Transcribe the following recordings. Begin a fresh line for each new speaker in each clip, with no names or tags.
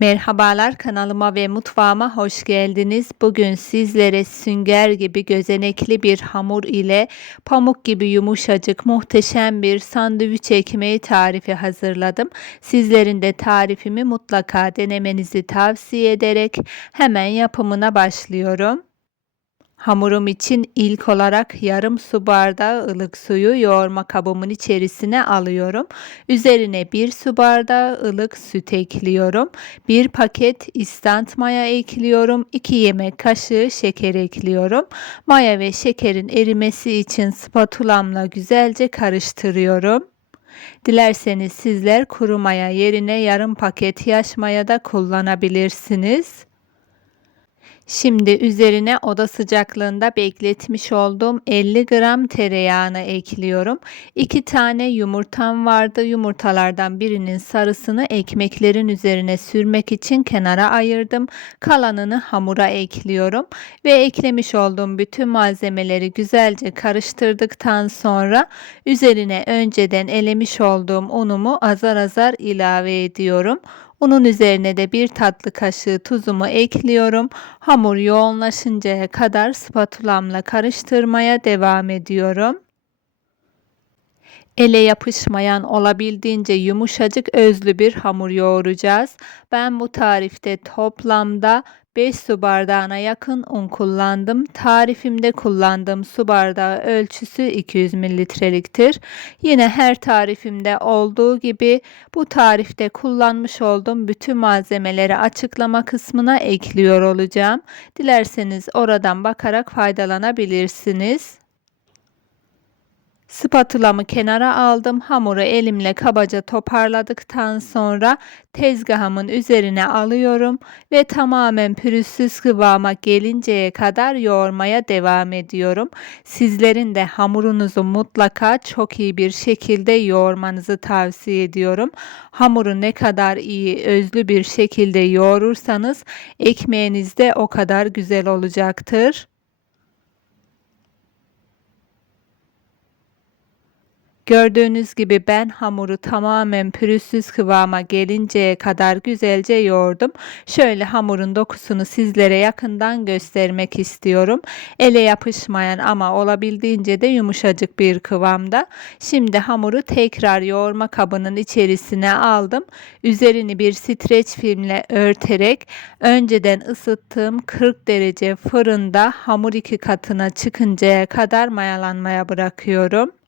Merhabalar kanalıma ve mutfağıma hoş geldiniz. Bugün sizlere sünger gibi gözenekli bir hamur ile pamuk gibi yumuşacık muhteşem bir sandviç ekmeği tarifi hazırladım. Sizlerin de tarifimi mutlaka denemenizi tavsiye ederek hemen yapımına başlıyorum. Hamurum için ilk olarak yarım su bardağı ılık suyu yoğurma kabımın içerisine alıyorum. Üzerine bir su bardağı ılık süt ekliyorum. Bir paket istant maya ekliyorum. 2 yemek kaşığı şeker ekliyorum. Maya ve şekerin erimesi için spatulamla güzelce karıştırıyorum. Dilerseniz sizler kuru maya yerine yarım paket yaş maya da kullanabilirsiniz. Şimdi üzerine oda sıcaklığında bekletmiş olduğum 50 gram tereyağını ekliyorum. 2 tane yumurtam vardı. Yumurtalardan birinin sarısını ekmeklerin üzerine sürmek için kenara ayırdım. Kalanını hamura ekliyorum ve eklemiş olduğum bütün malzemeleri güzelce karıştırdıktan sonra üzerine önceden elemiş olduğum unumu azar azar ilave ediyorum. Unun üzerine de bir tatlı kaşığı tuzumu ekliyorum. Hamur yoğunlaşıncaya kadar spatulamla karıştırmaya devam ediyorum. Ele yapışmayan olabildiğince yumuşacık özlü bir hamur yoğuracağız. Ben bu tarifte toplamda 5 su bardağına yakın un kullandım. Tarifimde kullandığım su bardağı ölçüsü 200 mililitreliktir. Yine her tarifimde olduğu gibi bu tarifte kullanmış olduğum bütün malzemeleri açıklama kısmına ekliyor olacağım. Dilerseniz oradan bakarak faydalanabilirsiniz. Spatulamı kenara aldım. Hamuru elimle kabaca toparladıktan sonra tezgahımın üzerine alıyorum ve tamamen pürüzsüz kıvama gelinceye kadar yoğurmaya devam ediyorum. Sizlerin de hamurunuzu mutlaka çok iyi bir şekilde yoğurmanızı tavsiye ediyorum. Hamuru ne kadar iyi, özlü bir şekilde yoğurursanız ekmeğiniz de o kadar güzel olacaktır. Gördüğünüz gibi ben hamuru tamamen pürüzsüz kıvama gelinceye kadar güzelce yoğurdum. Şöyle hamurun dokusunu sizlere yakından göstermek istiyorum. Ele yapışmayan ama olabildiğince de yumuşacık bir kıvamda. Şimdi hamuru tekrar yoğurma kabının içerisine aldım. Üzerini bir streç filmle örterek önceden ısıttığım 40 derece fırında hamur iki katına çıkıncaya kadar mayalanmaya bırakıyorum.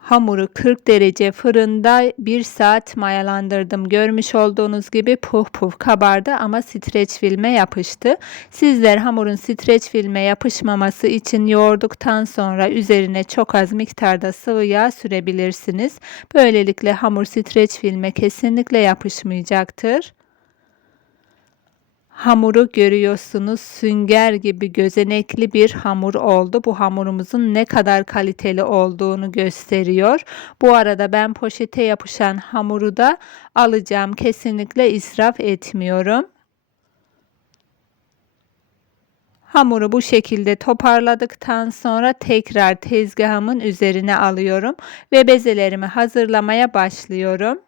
Hamuru 40 derece fırında 1 saat mayalandırdım. Görmüş olduğunuz gibi puf puf kabardı ama streç filme yapıştı. Sizler hamurun streç filme yapışmaması için yoğurduktan sonra üzerine çok az miktarda sıvı yağ sürebilirsiniz. Böylelikle hamur streç filme kesinlikle yapışmayacaktır. Hamuru görüyorsunuz sünger gibi gözenekli bir hamur oldu. Bu hamurumuzun ne kadar kaliteli olduğunu gösteriyor. Bu arada ben poşete yapışan hamuru da alacağım. Kesinlikle israf etmiyorum. Hamuru bu şekilde toparladıktan sonra tekrar tezgahımın üzerine alıyorum ve bezelerimi hazırlamaya başlıyorum.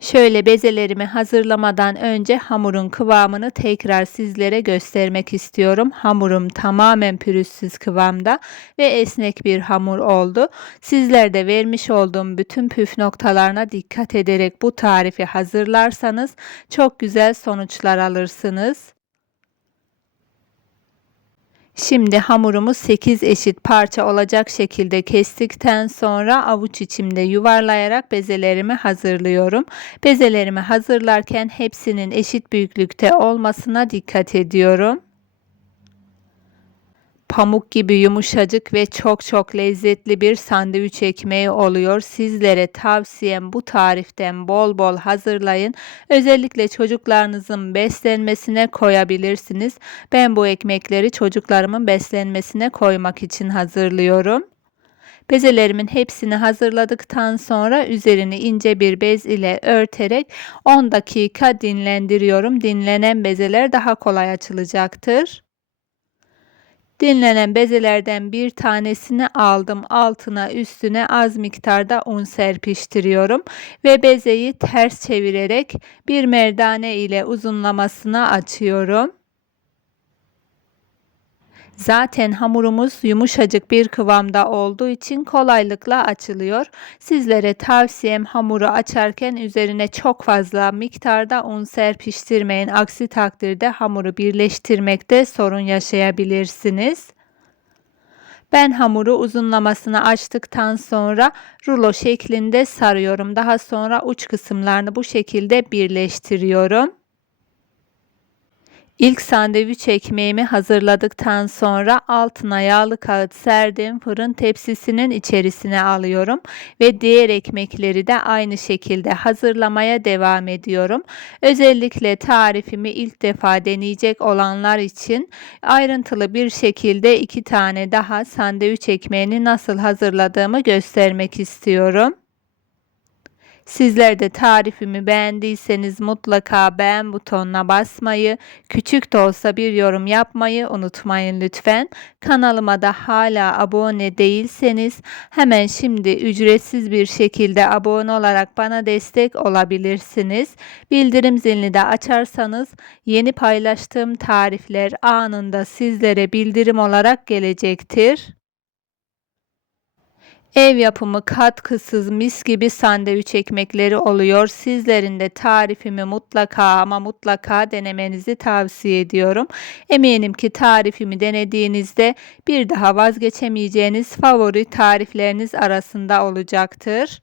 Şöyle bezelerimi hazırlamadan önce hamurun kıvamını tekrar sizlere göstermek istiyorum. Hamurum tamamen pürüzsüz kıvamda ve esnek bir hamur oldu. Sizler de vermiş olduğum bütün püf noktalarına dikkat ederek bu tarifi hazırlarsanız çok güzel sonuçlar alırsınız. Şimdi hamurumu 8 eşit parça olacak şekilde kestikten sonra avuç içimde yuvarlayarak bezelerimi hazırlıyorum. Bezelerimi hazırlarken hepsinin eşit büyüklükte olmasına dikkat ediyorum pamuk gibi yumuşacık ve çok çok lezzetli bir sandviç ekmeği oluyor. Sizlere tavsiyem bu tariften bol bol hazırlayın. Özellikle çocuklarınızın beslenmesine koyabilirsiniz. Ben bu ekmekleri çocuklarımın beslenmesine koymak için hazırlıyorum. Bezelerimin hepsini hazırladıktan sonra üzerini ince bir bez ile örterek 10 dakika dinlendiriyorum. Dinlenen bezeler daha kolay açılacaktır. Dinlenen bezelerden bir tanesini aldım. Altına üstüne az miktarda un serpiştiriyorum ve bezeyi ters çevirerek bir merdane ile uzunlamasına açıyorum. Zaten hamurumuz yumuşacık bir kıvamda olduğu için kolaylıkla açılıyor. Sizlere tavsiyem hamuru açarken üzerine çok fazla miktarda un serpiştirmeyin. Aksi takdirde hamuru birleştirmekte sorun yaşayabilirsiniz. Ben hamuru uzunlamasını açtıktan sonra rulo şeklinde sarıyorum. Daha sonra uç kısımlarını bu şekilde birleştiriyorum. İlk sandviç ekmeğimi hazırladıktan sonra altına yağlı kağıt serdim. Fırın tepsisinin içerisine alıyorum ve diğer ekmekleri de aynı şekilde hazırlamaya devam ediyorum. Özellikle tarifimi ilk defa deneyecek olanlar için ayrıntılı bir şekilde iki tane daha sandviç ekmeğini nasıl hazırladığımı göstermek istiyorum. Sizler de tarifimi beğendiyseniz mutlaka beğen butonuna basmayı, küçük de olsa bir yorum yapmayı unutmayın lütfen. Kanalıma da hala abone değilseniz hemen şimdi ücretsiz bir şekilde abone olarak bana destek olabilirsiniz. Bildirim zilini de açarsanız yeni paylaştığım tarifler anında sizlere bildirim olarak gelecektir. Ev yapımı katkısız mis gibi sandviç ekmekleri oluyor. Sizlerin de tarifimi mutlaka ama mutlaka denemenizi tavsiye ediyorum. Eminim ki tarifimi denediğinizde bir daha vazgeçemeyeceğiniz favori tarifleriniz arasında olacaktır.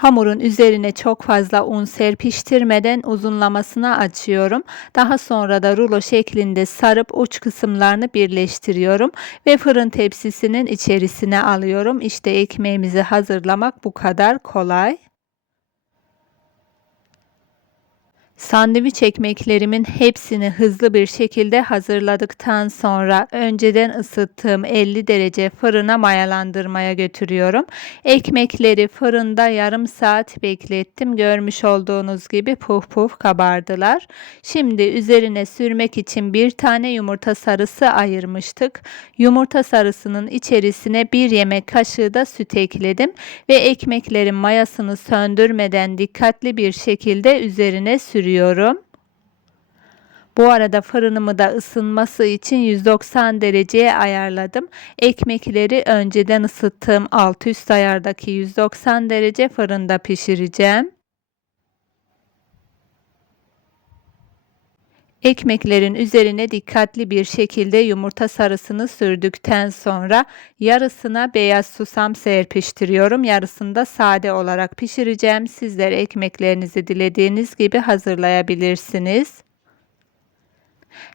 Hamurun üzerine çok fazla un serpiştirmeden uzunlamasına açıyorum. Daha sonra da rulo şeklinde sarıp uç kısımlarını birleştiriyorum ve fırın tepsisinin içerisine alıyorum. İşte ekmeğimizi hazırlamak bu kadar kolay. Sandviç ekmeklerimin hepsini hızlı bir şekilde hazırladıktan sonra önceden ısıttığım 50 derece fırına mayalandırmaya götürüyorum. Ekmekleri fırında yarım saat beklettim. Görmüş olduğunuz gibi puf puf kabardılar. Şimdi üzerine sürmek için bir tane yumurta sarısı ayırmıştık. Yumurta sarısının içerisine bir yemek kaşığı da süt ekledim ve ekmeklerin mayasını söndürmeden dikkatli bir şekilde üzerine sürüyorum sürüyorum. Bu arada fırınımı da ısınması için 190 dereceye ayarladım. Ekmekleri önceden ısıttığım alt üst ayardaki 190 derece fırında pişireceğim. Ekmeklerin üzerine dikkatli bir şekilde yumurta sarısını sürdükten sonra yarısına beyaz susam serpiştiriyorum. Yarısını da sade olarak pişireceğim. Sizler ekmeklerinizi dilediğiniz gibi hazırlayabilirsiniz.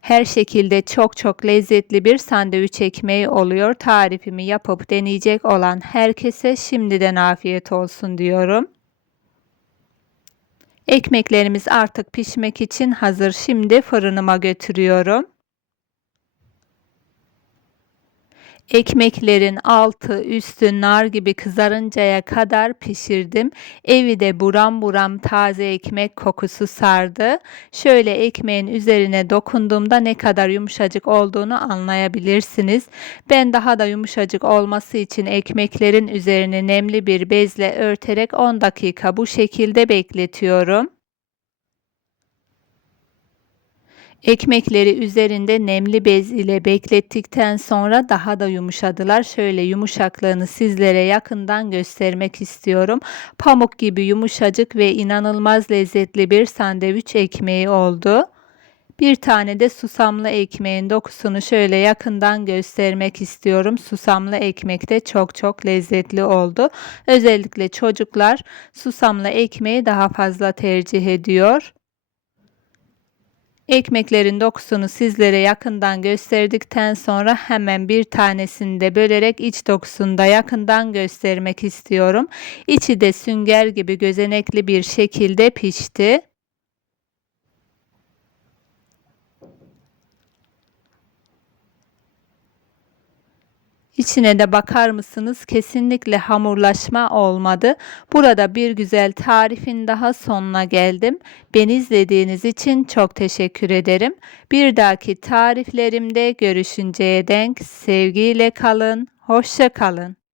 Her şekilde çok çok lezzetli bir sandviç ekmeği oluyor. Tarifimi yapıp deneyecek olan herkese şimdiden afiyet olsun diyorum. Ekmeklerimiz artık pişmek için hazır. Şimdi fırınıma götürüyorum. Ekmeklerin altı üstü nar gibi kızarıncaya kadar pişirdim. Evi de buram buram taze ekmek kokusu sardı. Şöyle ekmeğin üzerine dokunduğumda ne kadar yumuşacık olduğunu anlayabilirsiniz. Ben daha da yumuşacık olması için ekmeklerin üzerine nemli bir bezle örterek 10 dakika bu şekilde bekletiyorum. Ekmekleri üzerinde nemli bez ile beklettikten sonra daha da yumuşadılar. Şöyle yumuşaklığını sizlere yakından göstermek istiyorum. Pamuk gibi yumuşacık ve inanılmaz lezzetli bir sandviç ekmeği oldu. Bir tane de susamlı ekmeğin dokusunu şöyle yakından göstermek istiyorum. Susamlı ekmek de çok çok lezzetli oldu. Özellikle çocuklar susamlı ekmeği daha fazla tercih ediyor. Ekmeklerin dokusunu sizlere yakından gösterdikten sonra hemen bir tanesini de bölerek iç dokusunu da yakından göstermek istiyorum. İçi de sünger gibi gözenekli bir şekilde pişti. İçine de bakar mısınız? Kesinlikle hamurlaşma olmadı. Burada bir güzel tarifin daha sonuna geldim. Beni izlediğiniz için çok teşekkür ederim. Bir dahaki tariflerimde görüşünceye denk sevgiyle kalın. Hoşça kalın.